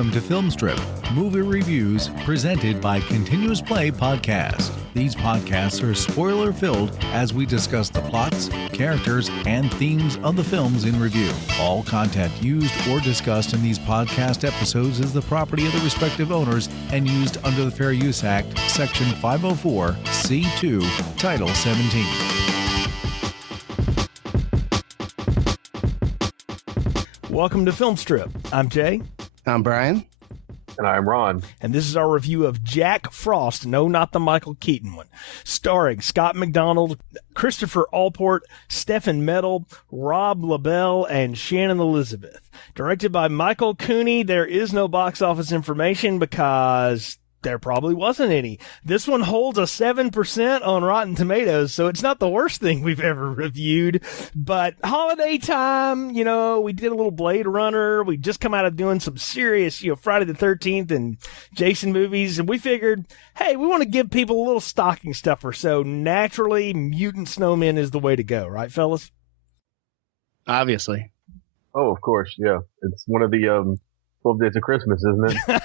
Welcome to Film Strip, movie reviews presented by Continuous Play Podcast. These podcasts are spoiler-filled as we discuss the plots, characters, and themes of the films in review. All content used or discussed in these podcast episodes is the property of the respective owners and used under the Fair Use Act, Section 504, C2, Title 17. Welcome to Film Strip. I'm Jay. I'm Brian. And I'm Ron. And this is our review of Jack Frost, no, not the Michael Keaton one, starring Scott McDonald, Christopher Allport, Stephen Metal, Rob LaBelle, and Shannon Elizabeth. Directed by Michael Cooney. There is no box office information because there probably wasn't any. This one holds a 7% on Rotten Tomatoes, so it's not the worst thing we've ever reviewed. But holiday time, you know, we did a little Blade Runner. We just come out of doing some serious, Friday the 13th and Jason movies, and we figured, hey, we want to give people a little stocking stuffer. So naturally, Mutant Snowman is the way to go, right, fellas? Obviously. Oh, of course, yeah. It's one of the 12 Days of Christmas, isn't it?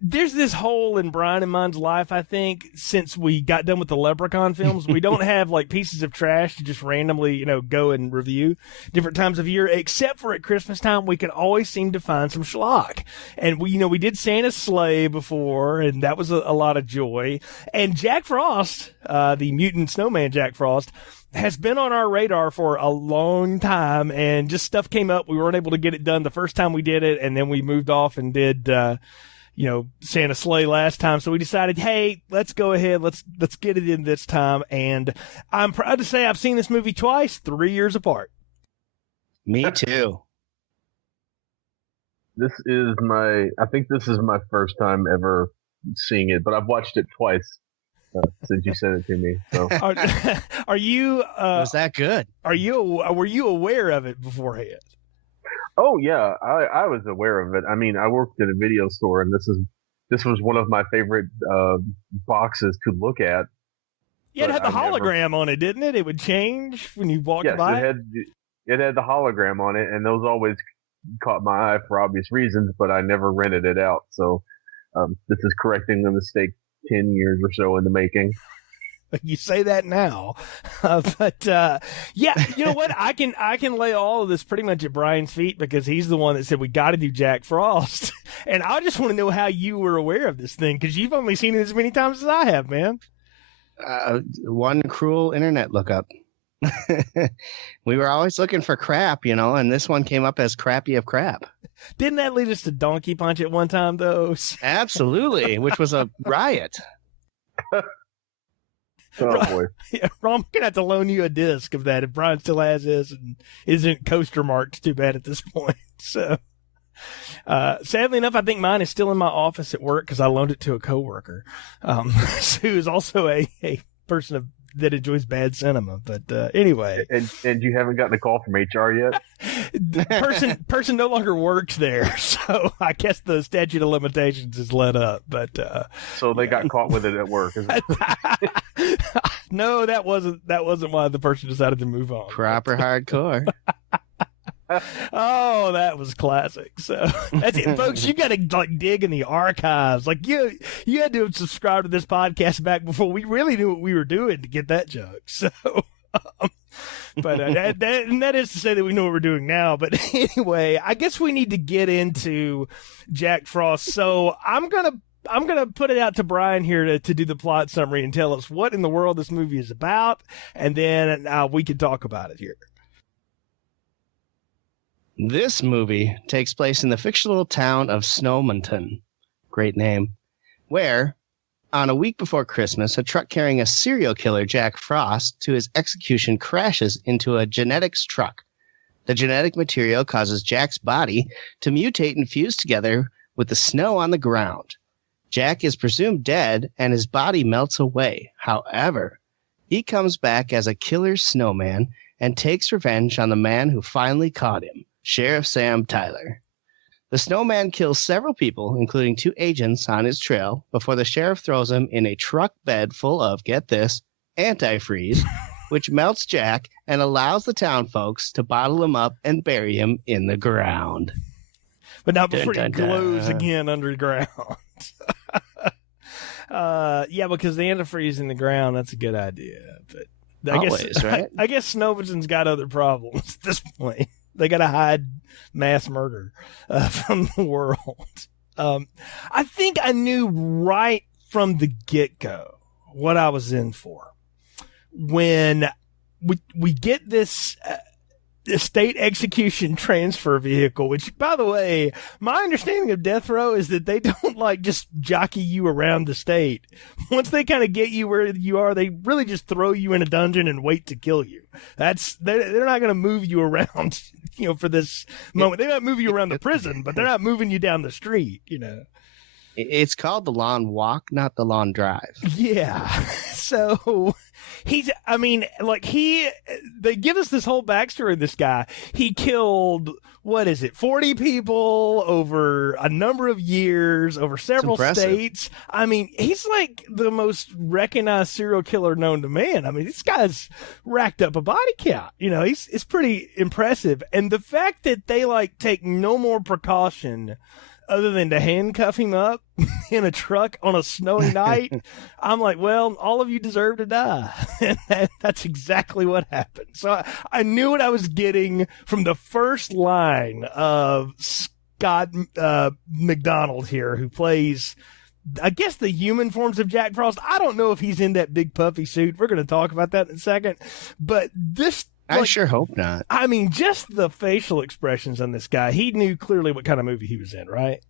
There's this hole in Brian and mine's life, I think, since we got done with the Leprechaun films. We don't have, pieces of trash to just randomly, go and review different times of year, except for at Christmas time, we can always seem to find some schlock. And we did Santa's Sleigh before, and that was a lot of joy. And Jack Frost, the mutant snowman Jack Frost, has been on our radar for a long time, and just stuff came up. We weren't able to get it done the first time we did it, and then we moved off and did, Santa's Sleigh last time. So we decided, hey, let's go ahead. Let's get it in this time. And I'm proud to say I've seen this movie twice, 3 years apart. Me too. I think this is my first time ever seeing it, but I've watched it twice. Since you sent it to me, so are you? Was that good? Were you aware of it beforehand? Oh yeah, I was aware of it. I mean, I worked at a video store, and this was one of my favorite boxes to look at. Yeah, it had the hologram on it, didn't it? It would change when you walked by. Yes, it had the hologram on it, and those always caught my eye for obvious reasons. But I never rented it out, so this is correcting the mistake 10 years or so in the making. You say that now, but yeah, you know what? I can lay all of this pretty much at Brian's feet because he's the one that said we got to do Jack Frost, and I just want to know how you were aware of this thing because you've only seen it as many times as I have, man. One cruel internet lookup. We were always looking for crap, and this one came up as crappy of crap. Didn't that lead us to Donkey Punch at one time, though? Absolutely, which was a riot. Oh, boy. Yeah, Ron, I'm going to have to loan you a disc of that if Brian still has this and isn't coaster marked too bad at this point. So, sadly enough, I think mine is still in my office at work because I loaned it to a coworker who is also a person that enjoys bad cinema, but anyway. And you haven't gotten a call from HR yet? The person no longer works there, so I guess the statute of limitations is let up. But so they got caught with it at work. Is it? No, that wasn't why the person decided to move on. Proper hardcore. Oh, that was classic. So that's it, folks. You got to dig in the archives. You had to subscribe to this podcast back before we really knew what we were doing to get that joke. So, but that is to say that we know what we're doing now. But anyway, I guess we need to get into Jack Frost. So I'm gonna put it out to Brian here to do the plot summary and tell us what in the world this movie is about, and then we can talk about it here. This movie takes place in the fictional town of Snowman, great name, where, on a week before Christmas, a truck carrying a serial killer, Jack Frost, to his execution crashes into a genetics truck. The genetic material causes Jack's body to mutate and fuse together with the snow on the ground. Jack is presumed dead, and his body melts away. However, he comes back as a killer snowman and takes revenge on the man who finally caught him, Sheriff Sam Tyler. The snowman kills several people, including 2 agents on his trail, before the sheriff throws him in a truck bed full of, get this, antifreeze, which melts Jack and allows the town folks to bottle him up and bury him in the ground. but not before Dun, he dun, glows dun. again underground. Yeah, because the antifreeze in the ground, that's a good idea. But Always, right? I guess Snowman's got other problems at this point. They got to hide mass murder from the world. I think I knew right from the get-go what I was in for. When we get this state execution transfer vehicle, which, by the way, my understanding of death row is that they don't like just jockey you around the state. Once they kind of get you where you are, they really just throw you in a dungeon and wait to kill you. They're not going to move you around, for this moment. They might move you around the prison, but they're not moving you down the street, It's called the lawn walk, not the lawn drive. Yeah. So they give us this whole backstory of this guy. He killed, 40 people over a number of years, over several states. I mean, he's like the most recognized serial killer known to man. I mean, this guy's racked up a body count. It's pretty impressive. And the fact that they take no more precaution other than to handcuff him up in a truck on a snowy night, I'm like, well, all of you deserve to die. And that's exactly what happened. So I knew what I was getting from the first line of Scott McDonald here, who plays, I guess, the human forms of Jack Frost. I don't know if he's in that big puffy suit. We're going to talk about that in a second. But this... I sure hope not. I mean, just the facial expressions on this guy. He knew clearly what kind of movie he was in, right?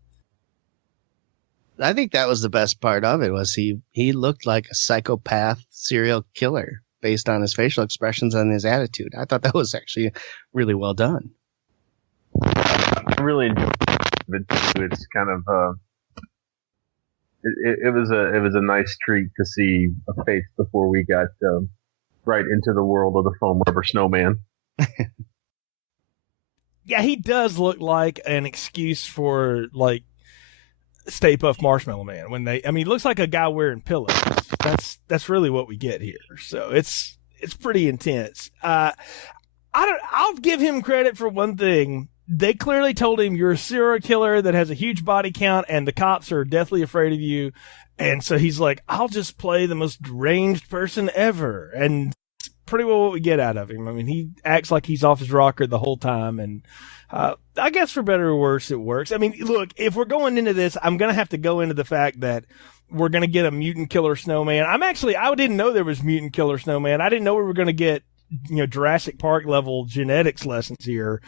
I think that was the best part of it, was he looked like a psychopath serial killer based on his facial expressions and his attitude. I thought that was actually really well done. I really enjoyed it. It's kind of it was a nice treat to see a face before we got right into the world of the foam rubber snowman. Yeah, he does look like an excuse for Stay Puft Marshmallow Man. He looks like a guy wearing pillows. That's really what we get here. So it's pretty intense. I'll give him credit for one thing. They clearly told him, you're a serial killer that has a huge body count and the cops are deathly afraid of you. And so he's like, I'll just play the most deranged person ever. And it's pretty well what we get out of him. I mean, he acts like he's off his rocker the whole time. And I guess for better or worse, it works. I mean, look, if we're going into this, I'm going to have to go into the fact that we're going to get a mutant killer snowman. I didn't know there was mutant killer snowman. I didn't know we were going to get, Jurassic Park level genetics lessons here.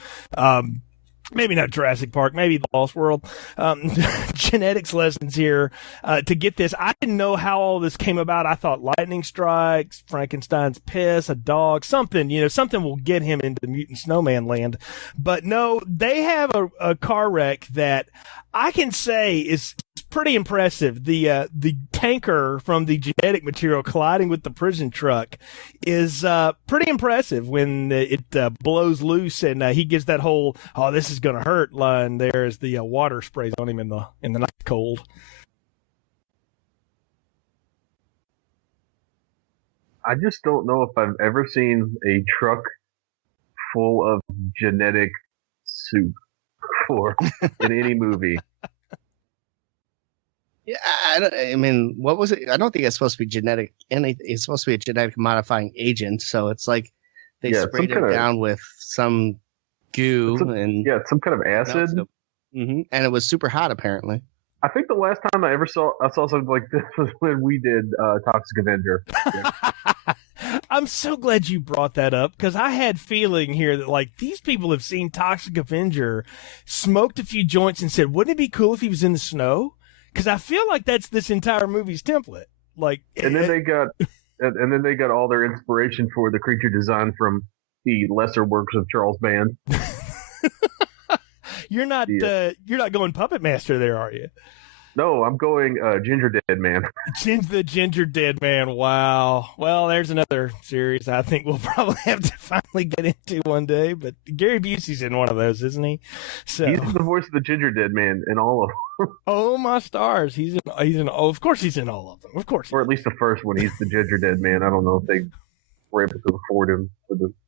Maybe not Jurassic Park, maybe The Lost World, genetics lessons here to get this. I didn't know how all this came about. I thought lightning strikes, Frankenstein's piss, a dog, something, something will get him into mutant snowman land. But no, they have a car wreck that I can say is pretty impressive. The tanker from the genetic material colliding with the prison truck is pretty impressive when it blows loose, and he gives that whole "oh, this is gonna hurt" line there as the water sprays on him in the night cold. I just don't know if I've ever seen a truck full of genetic soup before in any movie. Yeah, what was it? I don't think it's supposed to be genetic. It's supposed to be a genetic modifying agent. So it's like they sprayed it down with some goo some kind of acid. Mm-hmm. And it was super hot, apparently. I think the last time I saw something like this was when we did Toxic Avenger. Yeah. I'm so glad you brought that up, because I had feeling here that these people have seen Toxic Avenger, smoked a few joints, and said, "Wouldn't it be cool if he was in the snow?" Because I feel like that's this entire movie's template. And then they got all their inspiration for the creature design from the lesser works of Charles Band. You're not going Puppet Master there, are you? No, I'm going Ginger Dead Man. The Ginger Dead Man. Wow. Well, there's another series I think we'll probably have to finally get into one day. But Gary Busey's in one of those, isn't he? So he's the voice of the Ginger Dead Man in all of them. Oh my stars! He's in. Oh, of course he's in all of them. Of course. Or at least the first one. He's the Ginger Dead Man. I don't know if they were able to afford him.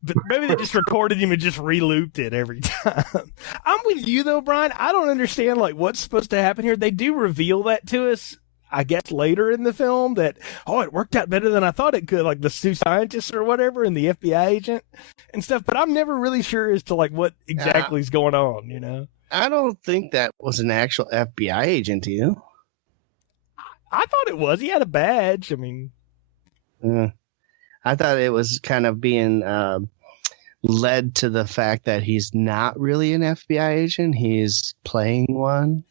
But maybe they just recorded him and just re-looped it every time. I'm with you though, Brian. I don't understand like what's supposed to happen here. They do reveal that to us, I guess, later in the film that, it worked out better than I thought it could, like the two scientists or whatever and the FBI agent and stuff. But I'm never really sure as to like what exactly is going on, you know? I don't think that was an actual FBI agent, do you? I thought it was. He had a badge. I mean, I thought it was kind of being led to the fact that he's not really an FBI agent. He's playing one.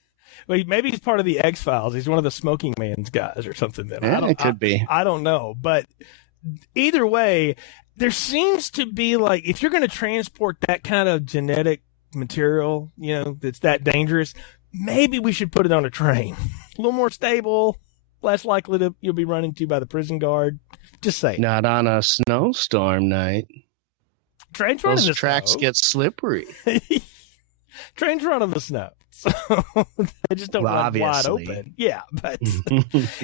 Well, maybe he's part of the X-Files. He's one of the Smoking Man's guys or something. Then It could be. I don't know. But either way, there seems to be like, if you're going to transport that kind of genetic material, you know, that's that dangerous, maybe we should put it on a train. A little more stable, less likely to you'll be run into by the prison guard. Just saying. Not on a snowstorm night. Trains run in the tracks snow. get slippery. Trains run in the snow. So they just don't run wide open. Yeah, but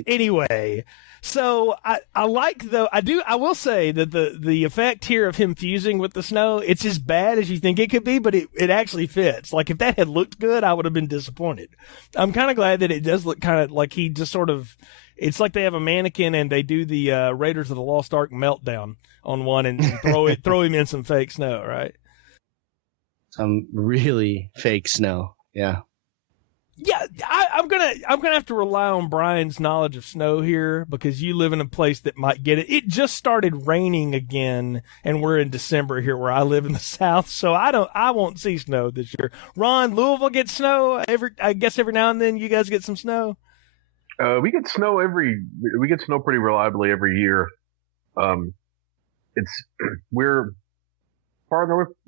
anyway, so I like, though, I will say that the effect here of him fusing with the snow, it's as bad as you think it could be, but it actually fits. Like if that had looked good, I would have been disappointed. I'm kind of glad that it does look kind of like he just sort of, it's like they have a mannequin and they do the Raiders of the Lost Ark meltdown on one and throw him in some fake snow, right? Some really fake snow. Yeah. Yeah, I'm gonna have to rely on Brian's knowledge of snow here because you live in a place that might get it. It just started raining again, and we're in December here where I live in the South, so I won't see snow this year. Ron, Louisville gets snow I guess every now and then. You guys get some snow. We get snow pretty reliably every year. We're far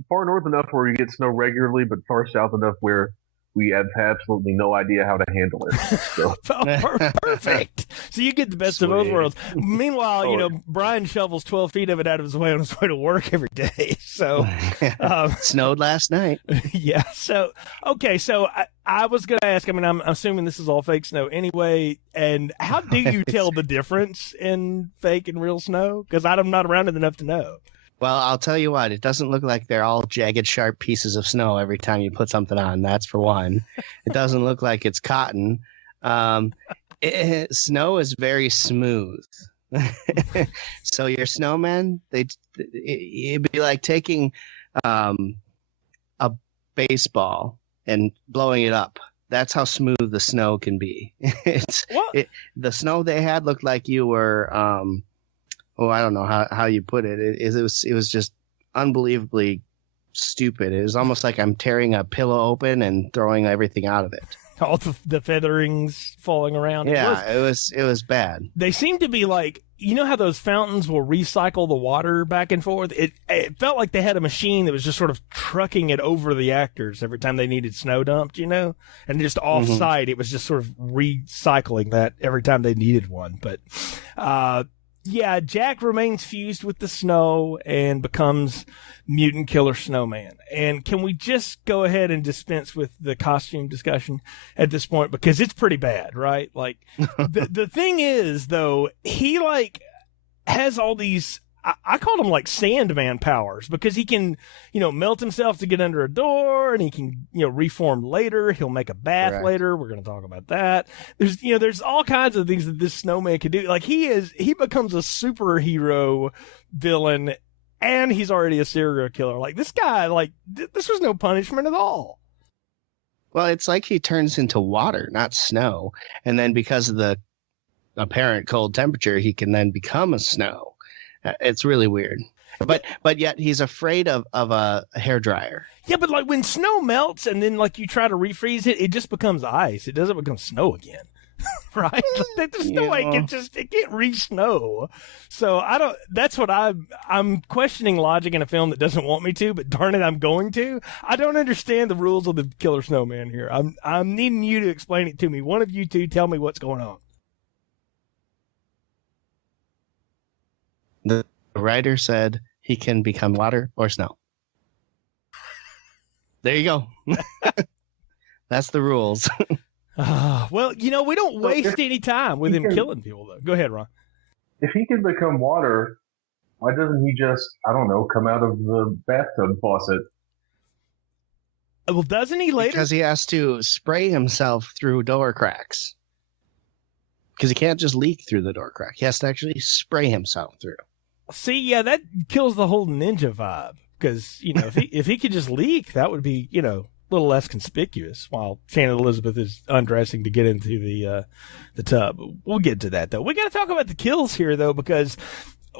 north enough where we get snow regularly, but far south enough where we have absolutely no idea how to handle it. So. Perfect. So you get the best of both worlds. Meanwhile, Brian shovels 12 feet of it out of his way on his way to work every day. So snowed last night. Yeah. So okay. So I was going to ask. I mean, I'm assuming this is all fake snow anyway. And how do you tell the difference in fake and real snow? Because I'm not around it enough to know. Well, I'll tell you what, it doesn't look like they're all jagged, sharp pieces of snow every time you put something on. That's for one. It doesn't look like it's cotton. Snow is very smooth. So your snowmen, it'd be like taking a baseball and blowing it up. That's how smooth the snow can be. The snow they had looked like you were... I don't know how you put it. It was just unbelievably stupid. It was almost like I'm tearing a pillow open and throwing everything out of it. All the featherings falling around. Yeah, it was bad. They seem to be like, you know how those fountains will recycle the water back and forth? It felt like they had a machine that was just sort of trucking it over the actors every time they needed snow dumped, and just off site, it was just sort of recycling that every time they needed one. But, yeah, Jack remains fused with the snow and becomes mutant killer snowman. And can we just go ahead and dispense with the costume discussion at this point? Because it's pretty bad, right? Like, the thing is, though, he, has all these, I call them, Sandman powers, because he can, melt himself to get under a door, and he can, reform later. He'll make a bath later. We're going to talk about that. There's all kinds of things that this snowman can do. Like, he becomes a superhero villain, and he's already a serial killer. Like, this guy, this was no punishment at all. Well, it's like he turns into water, not snow. And then because of the apparent cold temperature, he can then become a snow. It's really weird. But yet he's afraid of a hairdryer. Yeah, but when snow melts and then you try to refreeze it, it just becomes ice. It doesn't become snow again. Right? There's no way it can't re-snow. So that's what I'm questioning logic in a film that doesn't want me to, but darn it, I'm going to. I don't understand the rules of the killer snowman here. I'm needing you to explain it to me. One of you two tell me what's going on. The writer said he can become water or snow. There you go. That's the rules. Well, we don't waste any time with him killing people, though. Go ahead, Ron. If he can become water, Why doesn't he just, I don't know, come out of the bathtub faucet? Well, doesn't he later? Because he has to spray himself through door cracks. Because he can't just leak through the door crack. He has to actually spray himself through. See, yeah, that kills the whole ninja vibe. Because, if he could just leak, that would be, a little less conspicuous while Shannon Elizabeth is undressing to get into the tub. We'll get to that, though. We got to talk about the kills here, though, because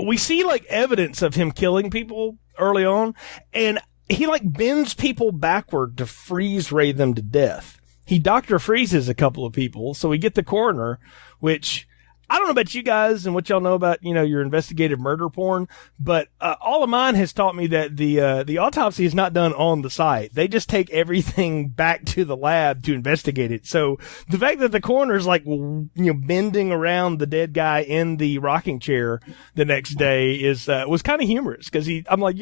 we see, evidence of him killing people early on, and he bends people backward to freeze ray them to death. He Dr. Freezes a couple of people, so we get the coroner, which I don't know about you guys and what y'all know about, your investigative murder porn, but all of mine has taught me that the autopsy is not done on the site. They just take everything back to the lab to investigate it. So the fact that the coroner's bending around the dead guy in the rocking chair the next day was kind of humorous because I'm like,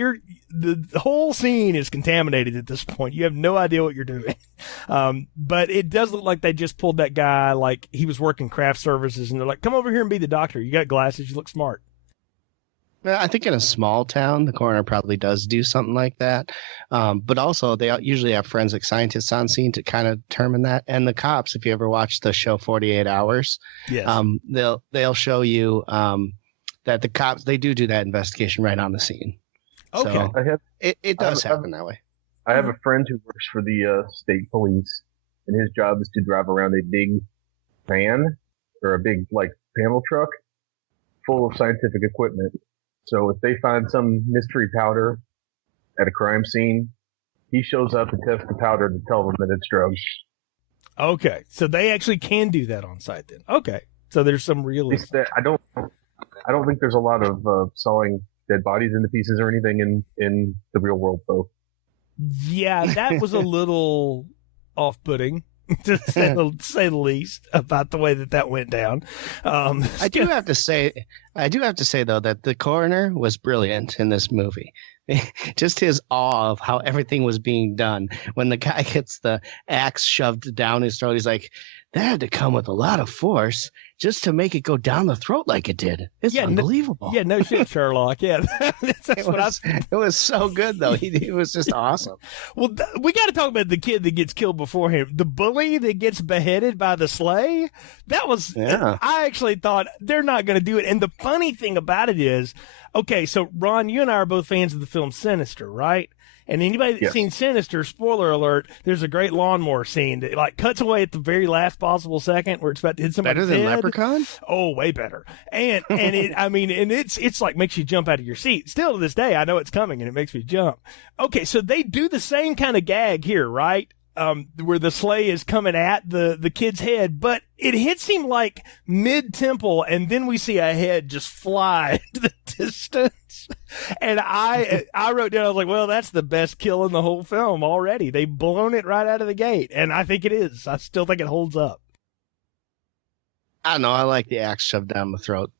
the whole scene is contaminated at this point. You have no idea what you're doing. But it does look like they just pulled that guy like he was working craft services, and they're like, come over here and be the doctor. You got glasses. You look smart. Well, I think in a small town, the coroner probably does do something like that. But also, they usually have forensic scientists on scene to kind of determine that. And the cops, if you ever watch the show 48 Hours, yes. They'll show you that the cops, they do that investigation right on the scene. Okay. So it does happen that way. I have a friend who works for the state police, and his job is to drive around a big van or a big panel truck full of scientific equipment. So if they find some mystery powder at a crime scene, he shows up and tests the powder to tell them that it's drugs. Okay, so they actually can do that on site then. Okay, so there's some realism. I don't think there's a lot of sawing dead bodies into pieces or anything in the real world, though. Yeah, that was a little off-putting, to say the least, about the way that went down. I do have to say, though, that the coroner was brilliant in this movie. Just his awe of how everything was being done. When the guy gets the axe shoved down his throat, he's like, that had to come with a lot of force just to make it go down the throat like it did. It's unbelievable. No shit, Sherlock. Yeah, it was so good, though. He was just awesome. Well, we got to talk about the kid that gets killed before him. The bully that gets beheaded by the sleigh. That was, yeah. I actually thought they're not going to do it. And the funny thing about it is, okay, so Ron, you and I are both fans of the film Sinister, right? And anybody that's seen Sinister, spoiler alert, there's a great lawnmower scene that cuts away at the very last possible second where it's about to hit somebody's head. Better than head. Leprechaun? Oh, way better. And it's makes you jump out of your seat. Still to this day, I know it's coming and it makes me jump. Okay, so they do the same kind of gag here, right? Where the sleigh is coming at the kid's head, but it hits him mid-temple, and then we see a head just fly to the distance. And I wrote down, I was like, well, that's the best kill in the whole film already. They've blown it right out of the gate, and I think it is. I still think it holds up. I don't know. I like the axe shoved down the throat.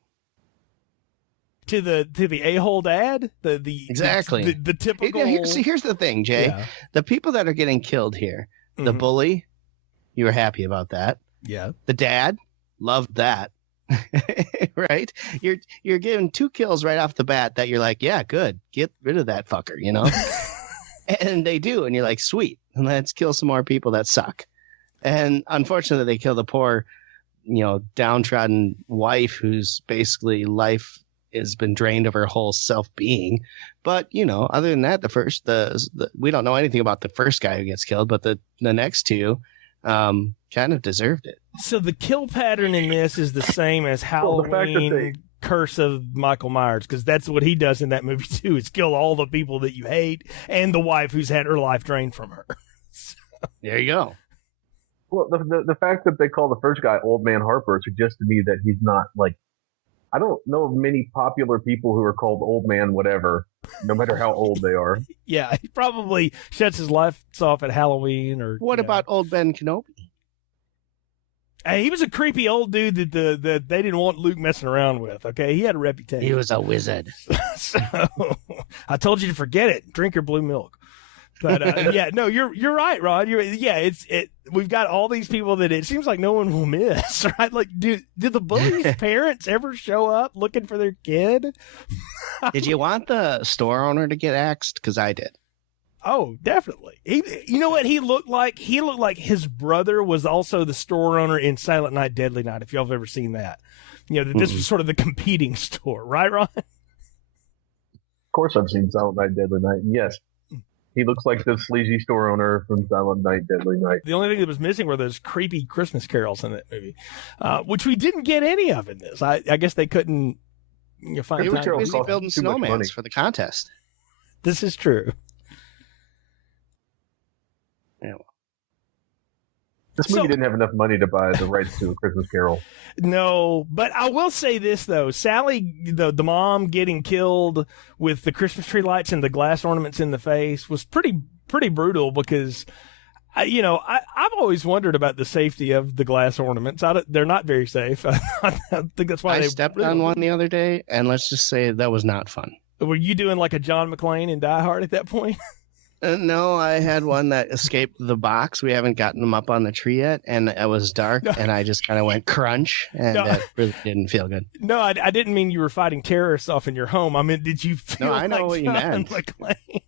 To the a-hole dad, exactly the typical. Here's the thing, Jay. Yeah. The people that are getting killed here, the bully, you were happy about that. Yeah. The dad, loved that. Right? You're getting 2 kills right off the bat that you're like, yeah, good, get rid of that fucker, And they do, and you're like, sweet, and let's kill some more people that suck. And unfortunately, they kill the poor, downtrodden wife whose basically life has been drained of her whole self-being. But, other than that, we don't know anything about the first guy who gets killed, but the next 2 kind of deserved it. So the kill pattern in this is the same as Halloween Curse of Michael Myers, because that's what he does in that movie too, is kill all the people that you hate and the wife who's had her life drained from her. So. There you go. Well, the fact that they call the first guy Old Man Harper suggests to me that he's not I don't know of many popular people who are called Old Man whatever, no matter how old they are. Yeah, he probably shuts his lights off at Halloween. Or what about Old Ben Kenobi? Hey, he was a creepy old dude that they didn't want Luke messing around with. Okay, he had a reputation. He was a wizard. So I told you to forget it. Drink your blue milk. But yeah, no, you're right, Ron. We've got all these people that it seems like no one will miss, right? Like, do the bullies' parents ever show up looking for their kid? Did you want the store owner to get axed? Because I did. Oh, definitely. You know what he looked like? He looked like his brother was also the store owner in Silent Night, Deadly Night, if y'all have ever seen that. You know, this was sort of the competing store, right, Ron? Of course I've seen Silent Night, Deadly Night. Yes. He looks like the sleazy store owner from Silent Night, Deadly Night. The only thing that was missing were those creepy Christmas carols in that movie, which we didn't get any of in this. I guess they couldn't find They were time. too busy building too much money. snowmans for the contest. This is true. Yeah. This movie didn't have enough money to buy the rights to A Christmas Carol. No, but I will say this, though. Sally, the mom getting killed with the Christmas tree lights and the glass ornaments in the face was pretty brutal because, I've always wondered about the safety of the glass ornaments. They're not very safe. I think that's why I stepped on one the other day, and let's just say that was not fun. Were you doing like a John McClane in Die Hard at that point? No, I had one that escaped the box. We haven't gotten them up on the tree yet, and it was dark, and I just kind of went crunch, and it really didn't feel good. No, I didn't mean you were fighting terrorists off in your home. I mean, did you feel I know like what you John meant. McClane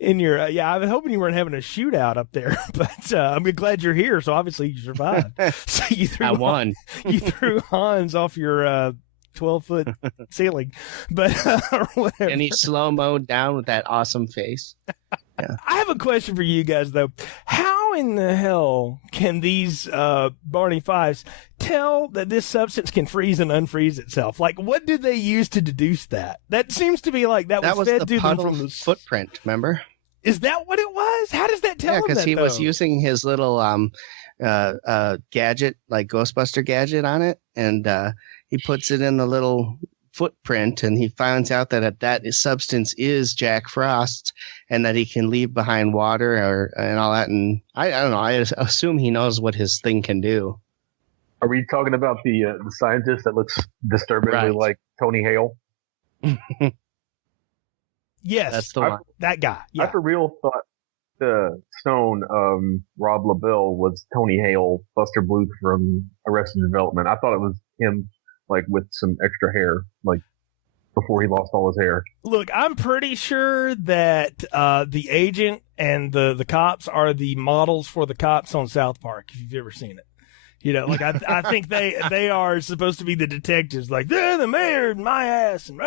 in your? I was hoping you weren't having a shootout up there, but I'm glad you're here. So obviously you survived. So I won. You threw Hans off your 12-foot ceiling, but or whatever. And he slow-mowed down with that awesome face. Yeah. I have a question for you guys, though. How in the hell can these Barney Fives tell that this substance can freeze and unfreeze itself? Like, what did they use to deduce that? That seems to be like that was fed the to them puddle from the footprint, remember? Is that what it was? How does that tell them that? Because he was though? using his little gadget, like Ghostbuster gadget on it, and he puts it in the little footprint, and he finds out that that substance is Jack Frost, and that he can leave behind water and all that. And I don't know. I assume he knows what his thing can do. Are we talking about the scientist that looks disturbingly like Tony Hale? Yes, That's the one. That guy. Yeah. I for real thought the Stone, Rob LaBelle was Tony Hale, Buster Bluth from Arrested Development. I thought it was him, like with some extra hair, like before he lost all his hair. Look, I'm pretty sure that the agent and the cops are the models for the cops on South Park, if you've ever seen it. Like I think they are supposed to be the detectives, like they're the mayor and my ass, and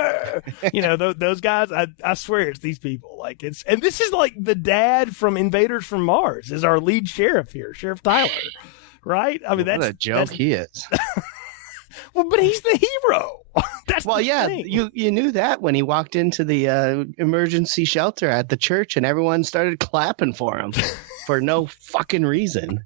those guys. I swear it's these people. Like and this is like the dad from Invaders from Mars is our lead sheriff here, Sheriff Tyler, right? I mean What a joke he is. Well, but he's the hero. That's well, the yeah, thing. you knew that when he walked into the emergency shelter at the church, and everyone started clapping for him for no fucking reason.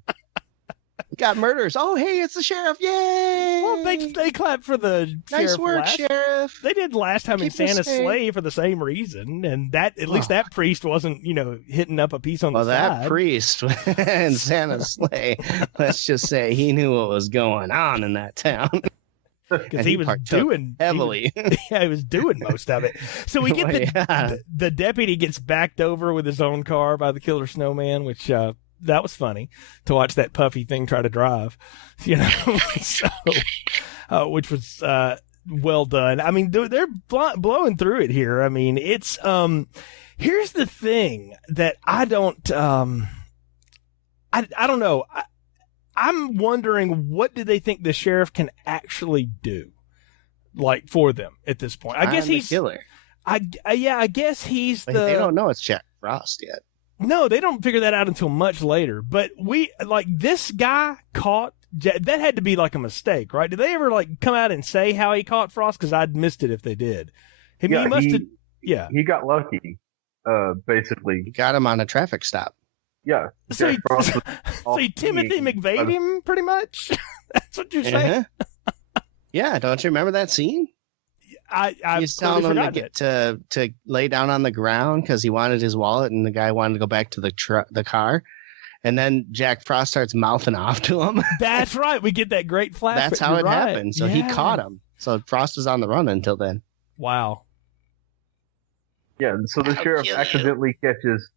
Got murders. Oh, hey, it's the sheriff! Yay! Well, they clapped for the nice sheriff work, last. sheriff. They did last time in Keep us Santa's safe. sleigh for the same reason, and that at least that priest wasn't, hitting up a piece on the side. That priest in Santa's sleigh, let's just say he knew what was going on in that town. Because he was doing heavily. He was doing most of it. So we get the deputy gets backed over with his own car by the killer snowman, which that was funny to watch that puffy thing try to drive, so, which was well done. I mean, they're blowing through it here. I mean, it's here's the thing that I don't I don't know. I'm wondering, what do they think the sheriff can actually do, like, for them at this point? I guess he's the killer. I guess he's They don't know it's Jack Frost yet. No, they don't figure that out until much later. But this guy caught that had to be like a mistake, right? Did they ever come out and say how he caught Frost? Because I'd missed it if they did. He must have. Yeah, he got lucky. Basically, He got him on a traffic stop. yeah. So Jack Frost was so he Timothy McVeigh'd him pretty much. That's what you're saying. Yeah, don't you remember that scene? I He's telling him to lay down on the ground because he wanted his wallet, and the guy wanted to go back to the car. And then Jack Frost starts mouthing off to him. That's right. We get that great flash. That's how it happened. So he caught him. So Frost was on the run until then. Wow. Yeah, so the sheriff accidentally catches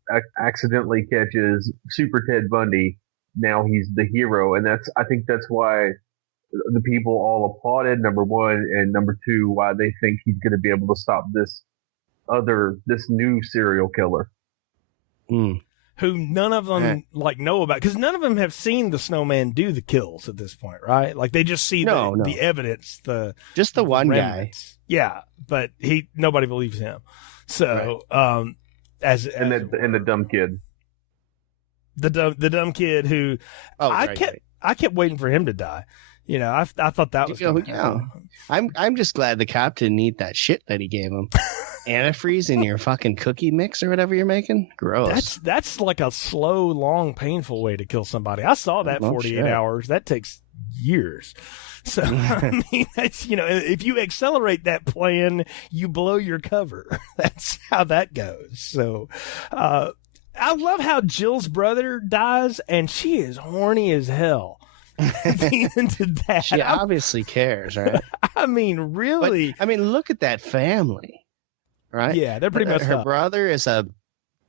Super Ted Bundy. Now he's the hero, and I think that's why the people all applauded. Number one, and number two, why they think he's going to be able to stop this new serial killer. Who none of them know about, because none of them have seen the snowman do the kills at this point, right? Like they just see the evidence, just the one remnants. Guy. Yeah, but nobody believes him. So, right. The dumb kid, the dumb kid who I kept waiting for him to die. You know, I thought that was I'm just glad the cop didn't eat that shit that he gave him. Antifreeze in your fucking cookie mix or whatever you're making? Gross. That's like a slow, long, painful way to kill somebody. I saw that 48 hours. That takes years. So, I mean, that's, if you accelerate that plan, you blow your cover. That's how that goes. So, I love how Jill's brother dies, and she is horny as hell. Into that. She obviously cares, right? I mean, really. But, look at that family, right? Yeah, they're pretty messed up. Her brother is a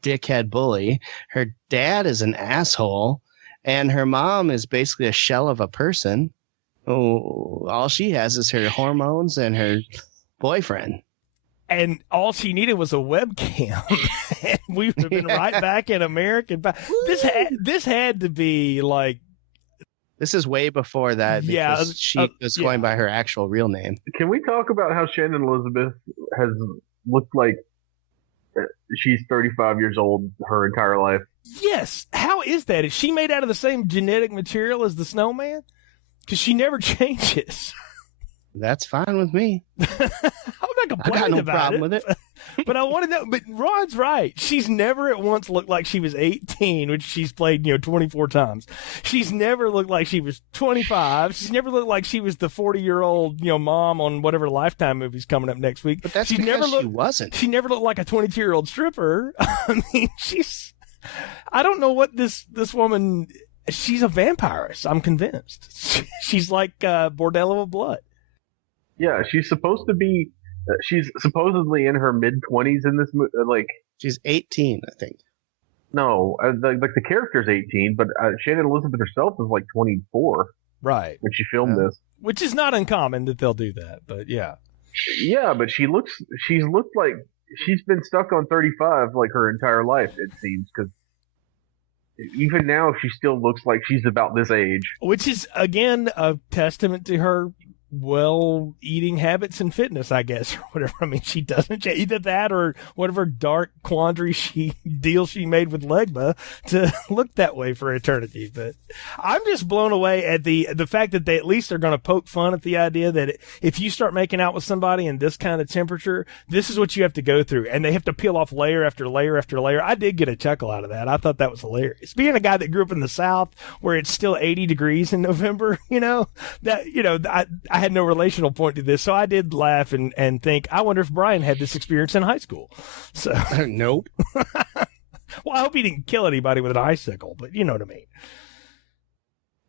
dickhead bully. Her dad is an asshole. And her mom is basically a shell of a person. Oh, all she has is her hormones and her boyfriend. And all she needed was a webcam. And we would have been right back in American. This had to be like. This is way before that because she was going by her actual real name. Can we talk about how Shannon Elizabeth has looked like she's 35 years old her entire life? Yes. How is that? Is she made out of the same genetic material as the snowman? Because she never changes. That's fine with me. I'm not complaining about it. With it. But I want to know. But Ron's right. She's never at once looked like she was 18, which she's played 24 times. She's never looked like she was 25. She's never looked like she was the 40-year-old mom on whatever Lifetime movie's coming up next week. But that's she wasn't. She never looked like a 22-year-old stripper. I mean, I don't know what this woman. She's a vampirist. I'm convinced. She's like Bordello of Blood. Yeah, she's supposed to be. She's supposedly in her mid-20s in this movie. She's 18, I think. No, the character's 18, but Shannon Elizabeth herself is like 24. Right. When she filmed this, which is not uncommon that they'll do that, but yeah. Yeah, but she's looked like she's been stuck on 35 like her entire life. It seems, because even now she still looks like she's about this age. Which is again a testament to her eating habits and fitness, I guess, or whatever. I mean, she doesn't either that or whatever dark quandary deal she made with Legba to look that way for eternity. But I'm just blown away at the fact that they at least are going to poke fun at the idea that if you start making out with somebody in this kind of temperature, this is what you have to go through, and they have to peel off layer after layer after layer. I did get a chuckle out of that. I thought that was hilarious. Being a guy that grew up in the South where it's still 80 degrees in November, I had no relational point to this, so I did laugh and think, I wonder if Brian had this experience in high school. So nope. Well, I hope he didn't kill anybody with an icicle, but you know what I mean.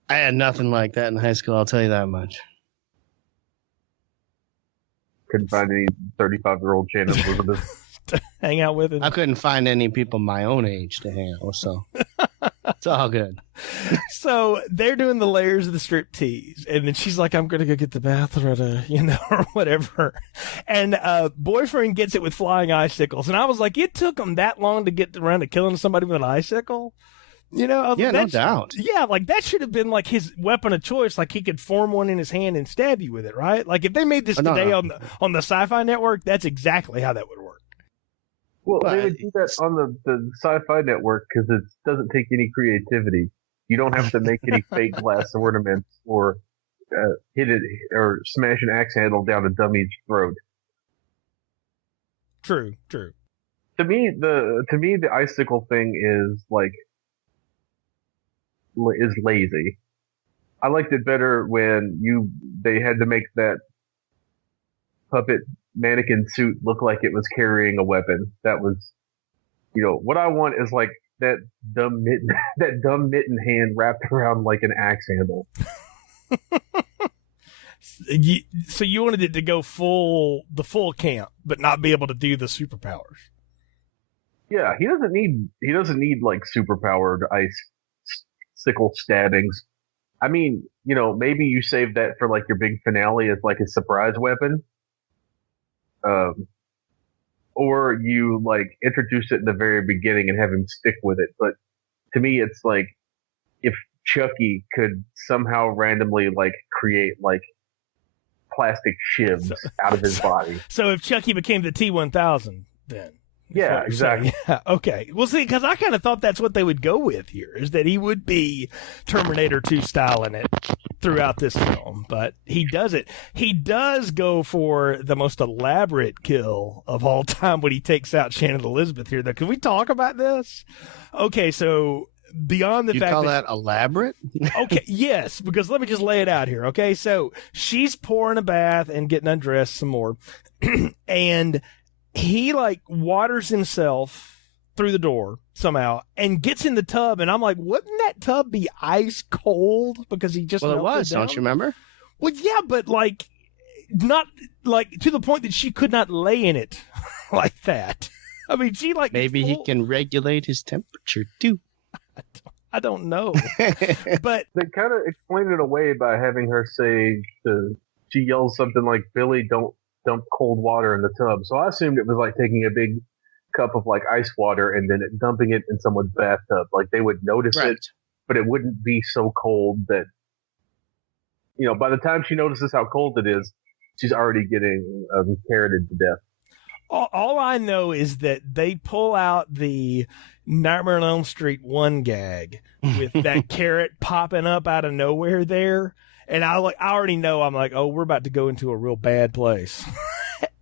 I had nothing like that in high school, I'll tell you that much. Couldn't find any 35-year-old Shannon Elizabeth to hang out with. I couldn't find any people my own age to hang out with, so it's all good. So they're doing the layers of the strip tease, and then she's like, I'm going to go get the bathroom, or whatever. And boyfriend gets it with flying icicles. And I was like, it took him that long to get around to killing somebody with an icicle? Yeah, no doubt. Yeah, like that should have been like his weapon of choice. Like he could form one in his hand and stab you with it, right? Like if they made this today on the Sci-Fi Network, that's exactly how that would work. Well, they would do that on the Sci-Fi Network because it doesn't take any creativity. You don't have to make any fake glass ornaments or hit it or smash an axe handle down a dummy's throat. True. To me, the icicle thing is lazy. I liked it better when they had to make that puppet mannequin suit look like it was carrying a weapon. That was, what I want is like that dumb mitten hand wrapped around like an axe handle. So you wanted it to go the full camp, but not be able to do the superpowers. Yeah, he doesn't need like superpowered sickle stabbings. I mean, maybe you save that for like your big finale as like a surprise weapon. Um, or you like introduce it in the very beginning and have him stick with it. But to me, it's like if Chucky could somehow randomly like create like plastic shivs out of his body. So if Chucky became the T-1000, then. Yeah, exactly. Yeah, okay. Well, see, because I kind of thought that's what they would go with here, is that he would be Terminator 2 style in it throughout this film. But he doesn't. He does go for the most elaborate kill of all time when he takes out Shannon Elizabeth here, though. Can we talk about this? Okay, so beyond the you fact call that elaborate? Okay, yes, because let me just lay it out here, okay? So she's pouring a bath and getting undressed some more, and he like waters himself through the door somehow and gets in the tub, and I'm like, wouldn't that tub be ice cold because he just it was, down? don't you remember? Well, yeah, but like not like to the point that she could not lay in it like that. I mean, she like maybe he can regulate his temperature too. I don't know, but they kind of explained it away by having her say she yells something like, "Billy, don't dump cold water in the tub." So I assumed it was like taking a big cup of like ice water and then dumping it in someone's bathtub. Like they would notice it, but it wouldn't be so cold that, by the time she notices how cold it is, she's already getting carroted to death. All I know is that they pull out the Nightmare on Elm Street 1 gag with that carrot popping up out of nowhere there. And I already know, I'm like, oh, we're about to go into a real bad place.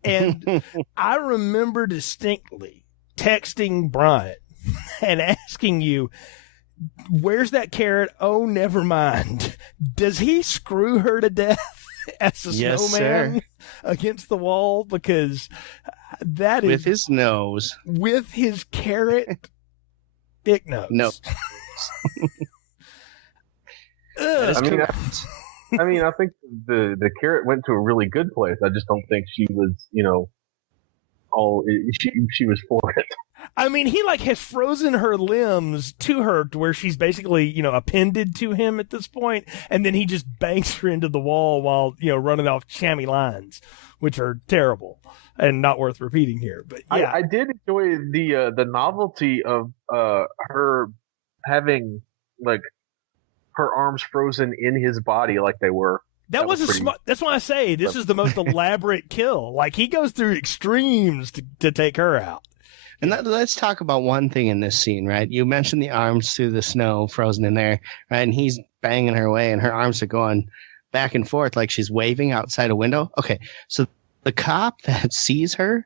And I remember distinctly texting Brian and asking you, where's that carrot? Oh, never mind. Does he screw her to death as a snowman against the wall? Because that is... With his nose. With his carrot dick nose. No. I think the carrot went to a really good place. I just don't think she was, she was for it. I mean, he like has frozen her limbs to her to where she's basically, appended to him at this point, and then he just banks her into the wall while, running off chamois lines, which are terrible and not worth repeating here. But yeah, I did enjoy the novelty of her having like her arms frozen in his body like they were. That was a smart. That's why I say this is the most elaborate kill. Like he goes through extremes to take her out. And let's talk about one thing in this scene, right? You mentioned the arms through the snow frozen in there, right? And he's banging her away, and her arms are going back and forth like she's waving outside a window. Okay, so the cop that sees her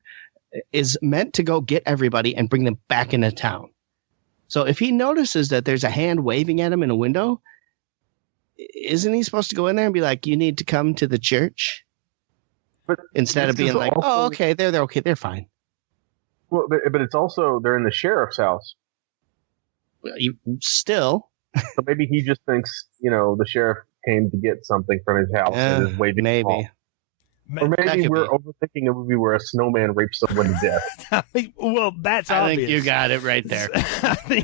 is meant to go get everybody and bring them back into town. So if he notices that there's a hand waving at him in a window, isn't he supposed to go in there and be like, you need to come to the church? But instead of being like, oh, okay, they're okay, they're fine. Well, but it's also, they're in the sheriff's house. Well, still. So maybe he just thinks, the sheriff came to get something from his house and is waving. Maybe. Or maybe we're overthinking a movie where a snowman rapes someone to death. Well, that's obvious. I think you got it right there.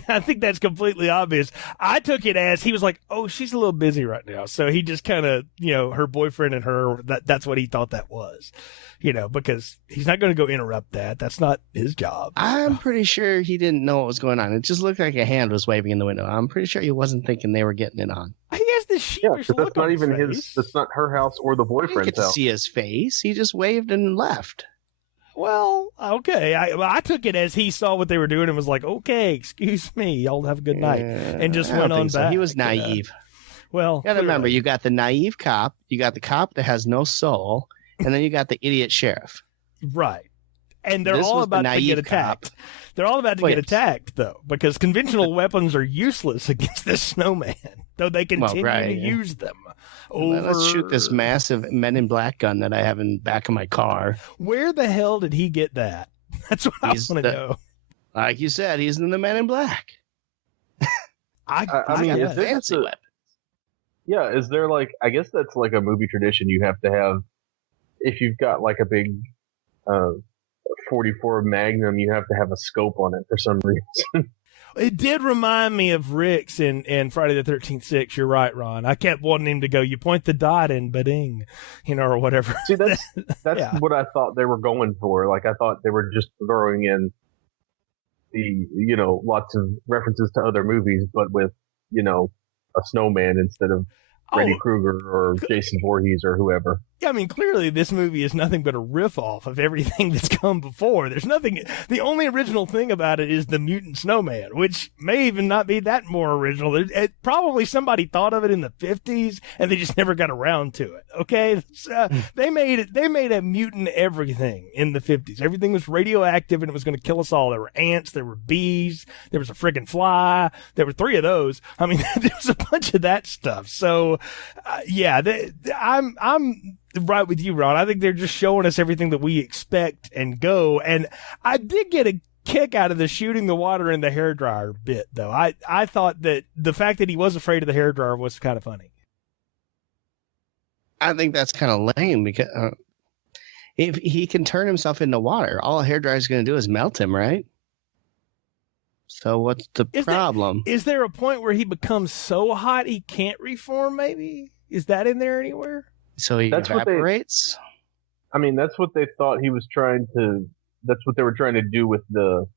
I think that's completely obvious. I took it as he was like, oh, she's a little busy right now. So he just kind of, her boyfriend and her, that's what he thought that was, because he's not going to go interrupt that. That's not his job. I'm pretty sure he didn't know what was going on. It just looked like a hand was waving in the window. I'm pretty sure he wasn't thinking they were getting it on. He has this sheepish look that's not on even his face. That's not her house or the I didn't boyfriend's get to house. see his face. He just waved and left. Well, okay. I took it as he saw what they were doing and was like, okay, excuse me, y'all have a good night. And just went on back. He was naive. Well, you gotta remember, you got the naive cop, you got the cop that has no soul, and then you got the idiot sheriff. Right. And they're all about to get attacked. They're all about to get attacked, though, because conventional weapons are useless against this snowman, though they continue to use them. Let's shoot this massive Men in Black gun that I have in the back of my car. Where the hell did he get that? That's what I want to know. Like you said, he's in the Men in Black. I mean, is fancy weapons. Yeah, is there I guess that's like a movie tradition you have to have if you've got like a big .44 Magnum, you have to have a scope on it for some reason. It did remind me of Rick's in Friday the 13th 6. You're right, Ron. I kept wanting him to go, you point the dot and ba-ding, or whatever. See, that's Yeah. what I thought they were going for. Like, I thought they were just throwing in the, lots of references to other movies, but with, a snowman instead of Freddy Krueger or Jason Voorhees or whoever. Yeah, I mean, clearly this movie is nothing but a riff-off of everything that's come before. There's nothing... The only original thing about it is the mutant snowman, which may even not be that more original. Probably somebody thought of it in the 50s, and they just never got around to it, okay? They made a mutant everything in the 50s. Everything was radioactive, and it was going to kill us all. There were ants, there were bees, there was a friggin' fly. There were 3 of those. I mean, there was a bunch of that stuff. So, I'm right with you, Ron. I think they're just showing us everything that we expect and go. And I did get a kick out of the shooting the water in the hairdryer bit, though. I thought that the fact that he was afraid of the hairdryer was kind of funny. I think that's kind of lame because if he can turn himself into water, all a hairdryer is going to do is melt him, right? So what's the problem? Is there a point where he becomes so hot he can't reform, maybe? Is that in there anywhere? So he evaporates? That's what they thought he was trying to... That's what they were trying to do with the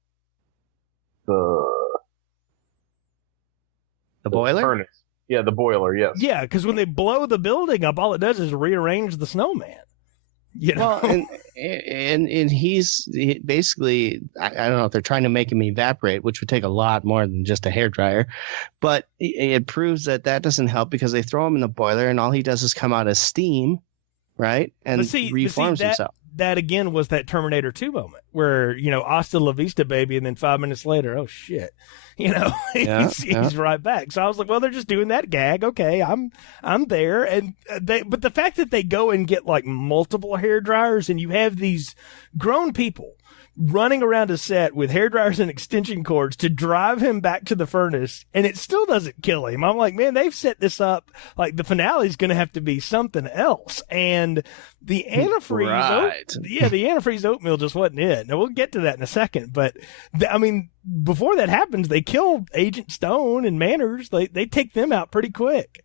boiler? Furnace. Yeah, the boiler, yes. Yeah, because when they blow the building up, all it does is rearrange the snowman. Well, and he's basically, I don't know if they're trying to make him evaporate, which would take a lot more than just a hairdryer, but it proves that doesn't help because they throw him in the boiler and all he does is come out as steam, right? And reforms himself. That again was that Terminator 2 moment where, hasta la vista, baby, and then 5 minutes later, oh shit, he's right back. So I was like, well, they're just doing that gag. Okay, I'm there. And but the fact that they go and get like multiple hair dryers and you have these grown people running around a set with hair dryers and extension cords to drive him back to the furnace, and it still doesn't kill him. I'm like, man, they've set this up like the finale is going to have to be something else. And the antifreeze, the antifreeze oatmeal just wasn't it. Now we'll get to that in a second, but before that happens, they kill Agent Stone and Manners. They take them out pretty quick.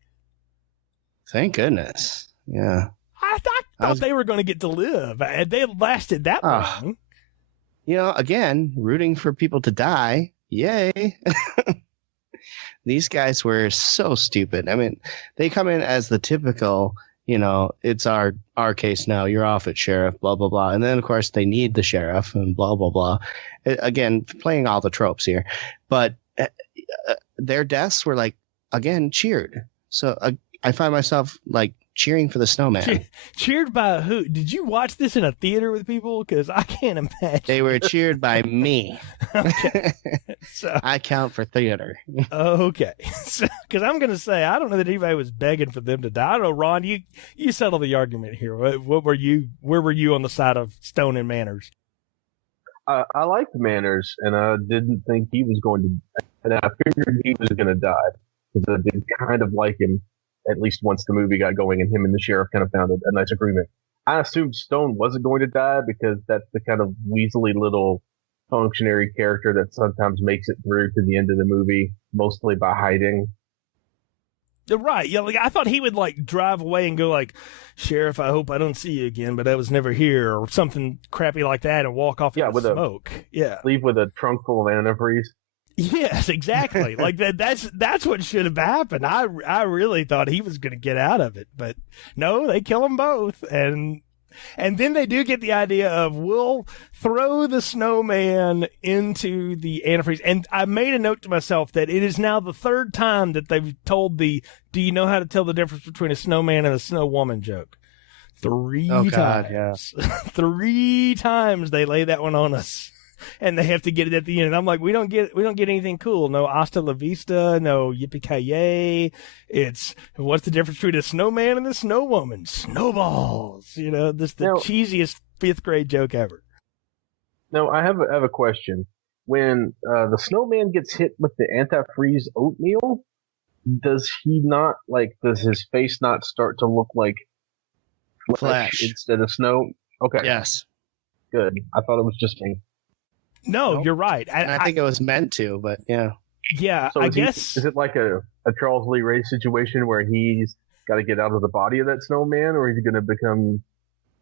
Thank goodness. Yeah, I thought they were going to get to live. They lasted that long. Again, rooting for people to die. Yay. These guys were so stupid. I mean, they come in as the typical, it's our case now. You're off it, sheriff, blah, blah, blah. And then, of course, they need the sheriff and blah, blah, blah. Again, playing all the tropes here. But their deaths were, again, cheered. So I find myself, cheering for the snowman. Cheered by who? Did you watch this in a theater with people? Because I can't imagine. They were cheered by me. Okay. So, I count for theater. Okay. Because I'm going to say, I don't know that anybody was begging for them to die. I don't know, Ron, you settle the argument here. Where were you on the side of Stone and Manners? I liked Manners, and I didn't think he was going to, and I figured he was going to die, because I did kind of like him. At least once the movie got going and him and the sheriff kind of found a nice agreement. I assumed Stone wasn't going to die because that's the kind of weaselly little functionary character that sometimes makes it through to the end of the movie, mostly by hiding. Right. Yeah, I thought he would drive away and go Sheriff, I hope I don't see you again, but I was never here, or something crappy like that, and walk off with smoke. Leave with a trunk full of antifreeze. Yes, exactly. That's what should have happened. I really thought he was going to get out of it, but no, they kill them both, and then they do get the idea of we'll throw the snowman into the antifreeze. And I made a note to myself that it is now the 3rd time that they've told do you know how to tell the difference between a snowman and a snow woman joke? 3 times. God, yeah. 3 times they lay that one on us. And they have to get it at the end. And I'm like, we don't get anything cool. No hasta la vista, no yippee-ki-yay. It's, what's the difference between a snowman and a snow woman? Snowballs. This the cheesiest 5th grade joke ever. No, I have a question. When the snowman gets hit with the antifreeze oatmeal, does his face not start to look like flesh instead of snow? Okay. Yes. good. I thought it was just me. No, Nope. you're right. And I think it was meant to, but yeah. Yeah, So I is guess. is it like a Charles Lee Ray situation where he's got to get out of the body of that snowman, or is he going to become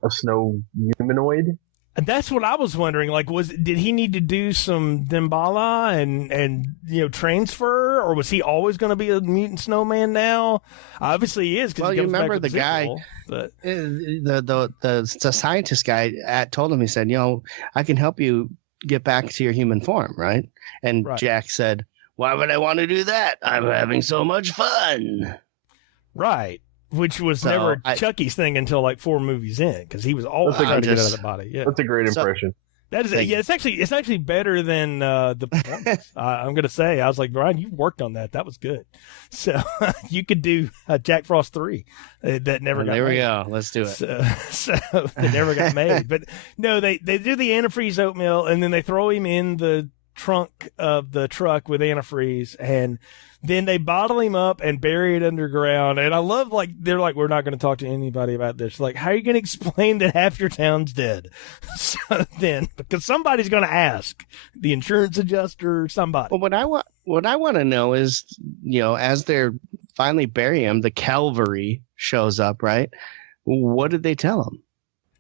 a snow humanoid? That's what I was wondering. Like, did he need to do some Damballa and transfer, or was he always going to be a mutant snowman now? Obviously, he is. Cause Well, he you comes back remember with the guy, sequel, but the scientist guy told him, he said, I can help you get back to your human form, right? And Right. Jack said, why would I want to do that? I'm having so much fun. right, which was So, never Chucky's thing until like 4 movies in, because he was always Well, trying to get out just- of the body. Yeah, That's a great impression. that is. Thank Yeah, it's actually better than the performance. I'm gonna say. I was like, Brian, you worked on that. That was good. So you could do Jack Frost 3 that never got There we made. go. Let's do it. So they never got made. But no, they do the antifreeze oatmeal, and then they throw him in the trunk of the truck with antifreeze, and then they bottle him up and bury it underground. And I love, like, they're like, we're not going to talk to anybody about this. Like, how are you going to explain that half your town's dead? So then, because somebody's going to ask, the insurance adjuster, somebody. Well, what I want to know is, as they're finally burying him, the cavalry shows up, right? What did they tell him?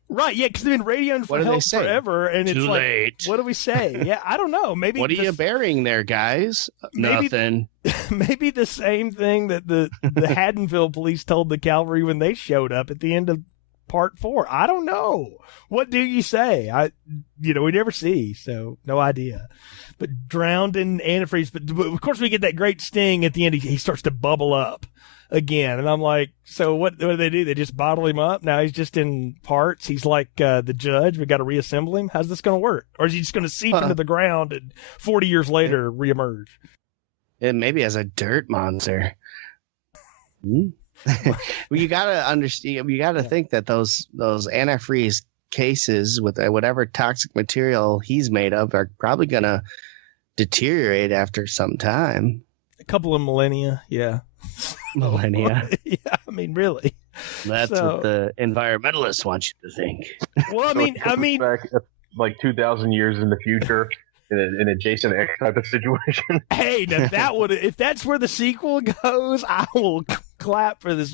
Right, yeah, because they've been radioing for What do they help say? forever, and it's Too like, late. what do we say? Yeah, I don't know. Maybe What are you burying there, guys? Maybe- Nothing. maybe the same thing that the Haddonfield police told the cavalry when they showed up at the end of part 4. I don't know. What do you say? We never see, so no idea. But drowned in antifreeze. But of course, we get that great sting at the end. He starts to bubble up again, and I'm like, so what do? They just bottle him up? Now he's just in parts. He's like the judge. We got to reassemble him. How's this going to work? Or is he just going to seep into the ground and 40 years later reemerge? And maybe as a dirt monster. Well, you gotta understand. You gotta think that those antifreeze cases with whatever toxic material he's made of are probably gonna deteriorate after some time. A couple of millennia, yeah. Millennia. Yeah, I mean, really. That's So- what the environmentalists want you to think. Well, I mean, back like 2,000 years in the future in an Jason X type of situation. hey, now that would, if that's where the sequel goes, I will clap for this.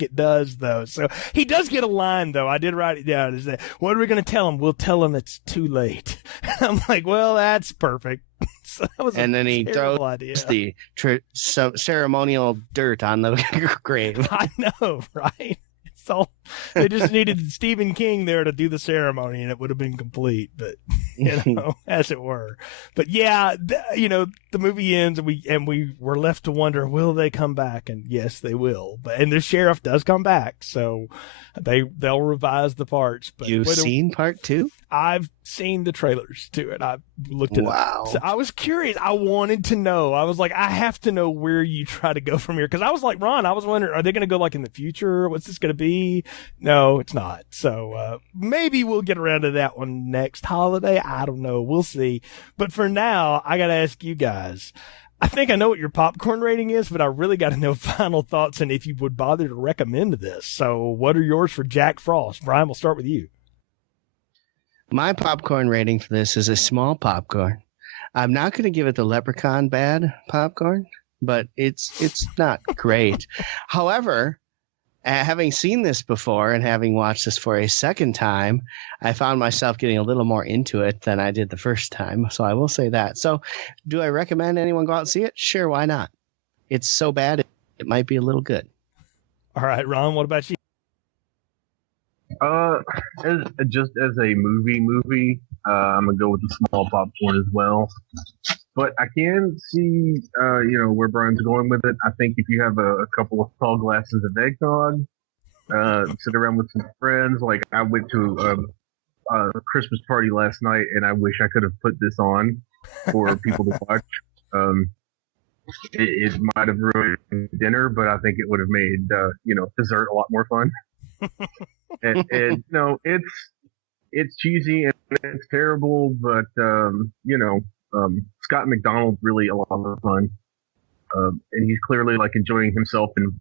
It does, though. So he does get a line, though. I did write it down. Is that, what are we going to tell him? We'll tell him it's too late. I'm like, well, that's perfect. So that was And then he terrible throws idea. the ceremonial dirt on the grave. I know, right? It's all, they just needed Stephen King there to do the ceremony, and it would have been complete. But as it were. But yeah, the movie ends, and we were left to wonder, will they come back? And yes, they will. And the sheriff does come back, so they'll revise the parts. But You've seen part 2? I've seen the trailers to it. I've looked at Wow. it. So I was curious. I wanted to know. I was like, I have to know where you try to go from here. Because I was like, Ron, I was wondering, are they going to go like in the future? What's this going to be? No, it's not. So maybe we'll get around to that one next holiday. I don't know. We'll see. But for now, I got to ask you guys. I think I know what your popcorn rating is, but I really got to know final thoughts and if you would bother to recommend this. So what are yours for Jack Frost? Brian, we'll start with you. My popcorn rating for this is a small popcorn. I'm not going to give it the Leprechaun bad popcorn, but it's not great. However, having seen this before and having watched this for a second time, I found myself getting a little more into it than I did the first time. So I will say that. So do I recommend anyone go out and see it? Sure, why not? It's so bad, it might be a little good. All right, Ron, what about you? As a movie, I'm gonna go with the small popcorn as well. But I can see, where Brian's going with it. I think if you have a couple of tall glasses of eggnog, sit around with some friends. Like I went to a Christmas party last night, and I wish I could have put this on for people to watch. It might have ruined dinner, but I think it would have made dessert a lot more fun. and no, it's cheesy and it's terrible, but Scott McDonald's really a lot of fun, and he's clearly like enjoying himself in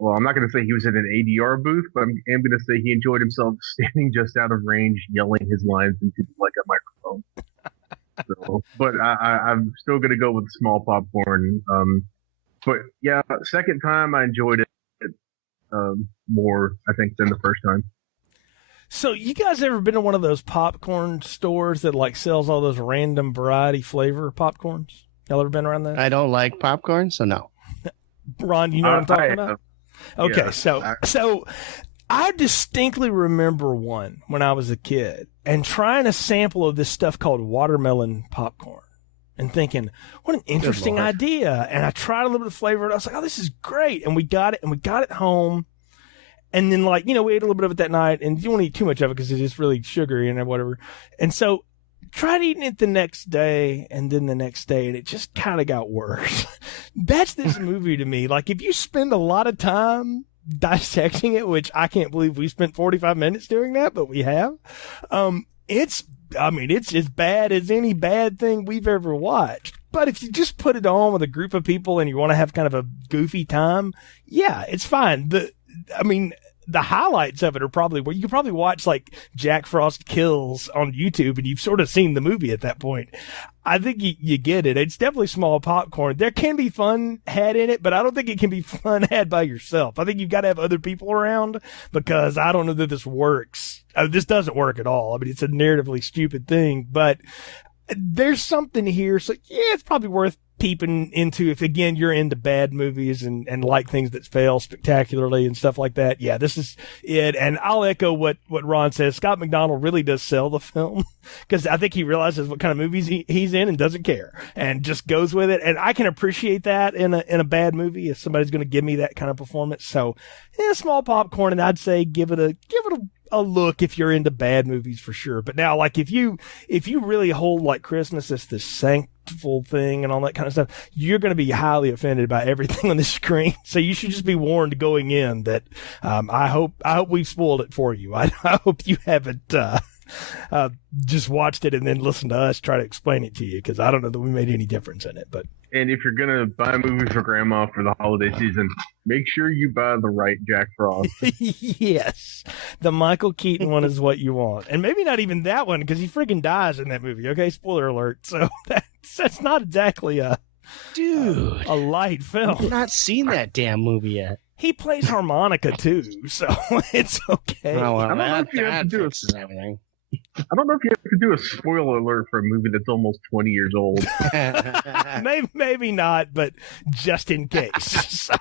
well, I'm not going to say he was in an ADR booth, but I'm going to say he enjoyed himself standing just out of range, yelling his lines into like a microphone. So, but I'm still going to go with small popcorn. But yeah, second time I enjoyed it more, I think, than the first time. So you guys ever been to one of those popcorn stores that like sells all those random variety flavor popcorns? Y'all ever been around that? I don't like popcorn, so no. Ron, you know what I'm talking about? Okay, yeah, so I distinctly remember one when I was a kid and trying a sample of this stuff called watermelon popcorn and thinking, what an interesting idea. And I tried a little bit of flavor and I was like, oh, this is great. And we got it home. And then, like, we ate a little bit of it that night, and you don't want to eat too much of it because it's just really sugary and whatever. And so tried eating it the next day and then the next day, and it just kind of got worse. That's this movie to me. Like, if you spend a lot of time dissecting it, which I can't believe we spent 45 minutes doing that, but we have, it's as bad as any bad thing we've ever watched. But if you just put it on with a group of people and you want to have kind of a goofy time, yeah, it's fine. The highlights of it are probably where you could probably watch like Jack Frost Kills on YouTube and you've sort of seen the movie at that point. I think you get it. It's definitely small popcorn. There can be fun had in it, but I don't think it can be fun had by yourself. I think you've got to have other people around because I don't know that this works. This doesn't work at all. I mean, it's a narratively stupid thing, but there's something here. So yeah, it's probably worth peeping into if, again, you're into bad movies and like things that fail spectacularly and stuff like that. Yeah, this is it. And I'll echo what Ron says. Scott McDonald really does sell the film because I think he realizes what kind of movies he's in and doesn't care and just goes with it. And I can appreciate that in a bad movie if somebody's going to give me that kind of performance. So yeah, small popcorn, and I'd say give it a look if you're into bad movies for sure. But now, like, if you really hold like Christmas as this sanctful thing and all that kind of stuff, you're going to be highly offended by everything on the screen. So you should just be warned going in that I hope we've spoiled it for you. I hope you haven't just watched it and then listened to us try to explain it to you, because I don't know that we made any difference in it. But and if you're gonna buy a movie for grandma for the holiday season, make sure you buy the right Jack Frost. Yes, the Michael Keaton one is what you want, and maybe not even that one because he freaking dies in that movie. Okay, spoiler alert. So that's not exactly a light film. I've not seen that damn movie yet. He plays harmonica too, so it's okay. Oh, well, I don't know if you have to do everything. I don't know if you have to do a spoiler alert for a movie that's almost 20 years old. maybe not, but just in case. So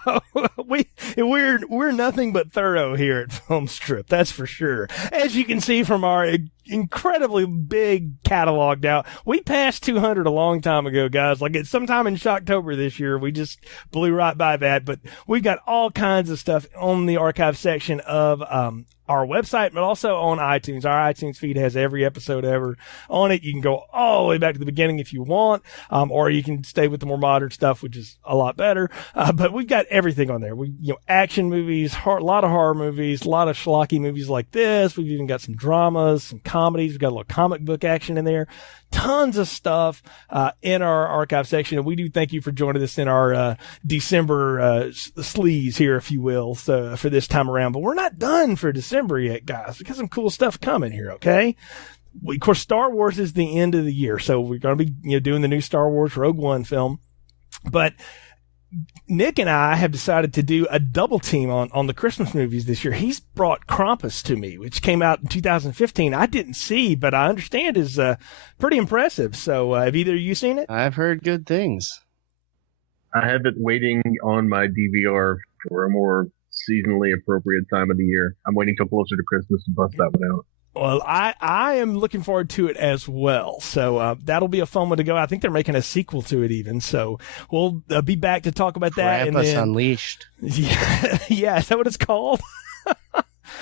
we're nothing but thorough here at Film Strip, that's for sure. As you can see from our incredibly big catalog now, we passed 200 a long time ago, guys. Like it's sometime in Shocktober this year. We just blew right by that, but we've got all kinds of stuff on the archive section of our website, but also on iTunes. Our iTunes feed has every episode ever on it. You can go all the way back to the beginning if you want, or you can stay with the more modern stuff, which is a lot better. But we've got everything on there. Action movies, a lot of horror movies, a lot of schlocky movies like this. We've even got some dramas, some comedies. We've got a little comic book action in there. Tons of stuff in our archive section, and we do thank you for joining us in our December sleaze here, if you will, so for this time around. But we're not done for December yet, guys. We got some cool stuff coming here, okay? Of course, Star Wars is the end of the year, so we're going to be doing the new Star Wars Rogue One film. But Nick and I have decided to do a double team on the Christmas movies this year. He's brought Krampus to me, which came out in 2015. I didn't see, but I understand is pretty impressive. So have either of you seen it? I've heard good things. I have it waiting on my DVR for a more seasonally appropriate time of the year. I'm waiting till closer to Christmas to bust that one out. Well, I am looking forward to it as well. So that'll be a fun one to go. I think they're making a sequel to it even. So we'll be back to talk about that. Krampus Unleashed. Yeah, is that what it's called?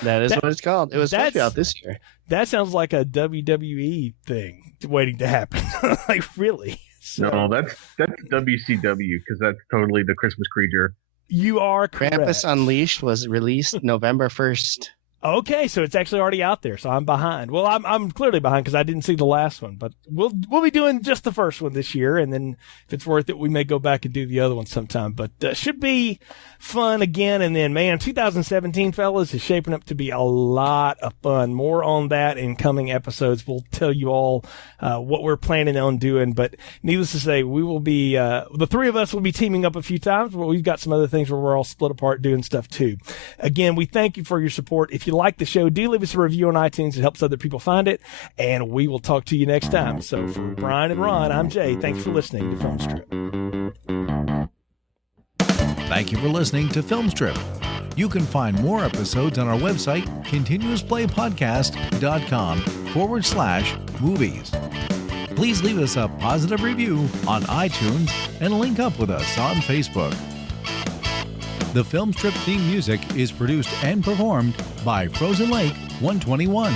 That is what it's called. It was supposed to be out this year. That sounds like a WWE thing waiting to happen. Like, really? So, no, that's WCW, because that's totally the Christmas creature. You are correct. Krampus Unleashed was released November 1st, Okay, so it's actually already out there, so I'm behind. Well, I'm clearly behind because I didn't see the last one, but we'll be doing just the first one this year, and then if it's worth it, we may go back and do the other one sometime. But should be fun again. And then, man, 2017, fellas, is shaping up to be a lot of fun. More on that in coming episodes. We'll tell you all what we're planning on doing. But needless to say, we will be the three of us will be teaming up a few times, but we've got some other things where we're all split apart doing stuff too. Again, we thank you for your support. If you like the show, do leave us a review on iTunes. It helps other people find it, and we will talk to you next time. So for Brian and Ron, I'm Jay. Thanks for listening to Film Strip. Thank you for listening to Film Strip. You can find more episodes on our website, continuousplaypodcast.com/movies. Please leave us a positive review on iTunes and link up with us on Facebook. The Film Strip theme music is produced and performed by Frozen Lake 121.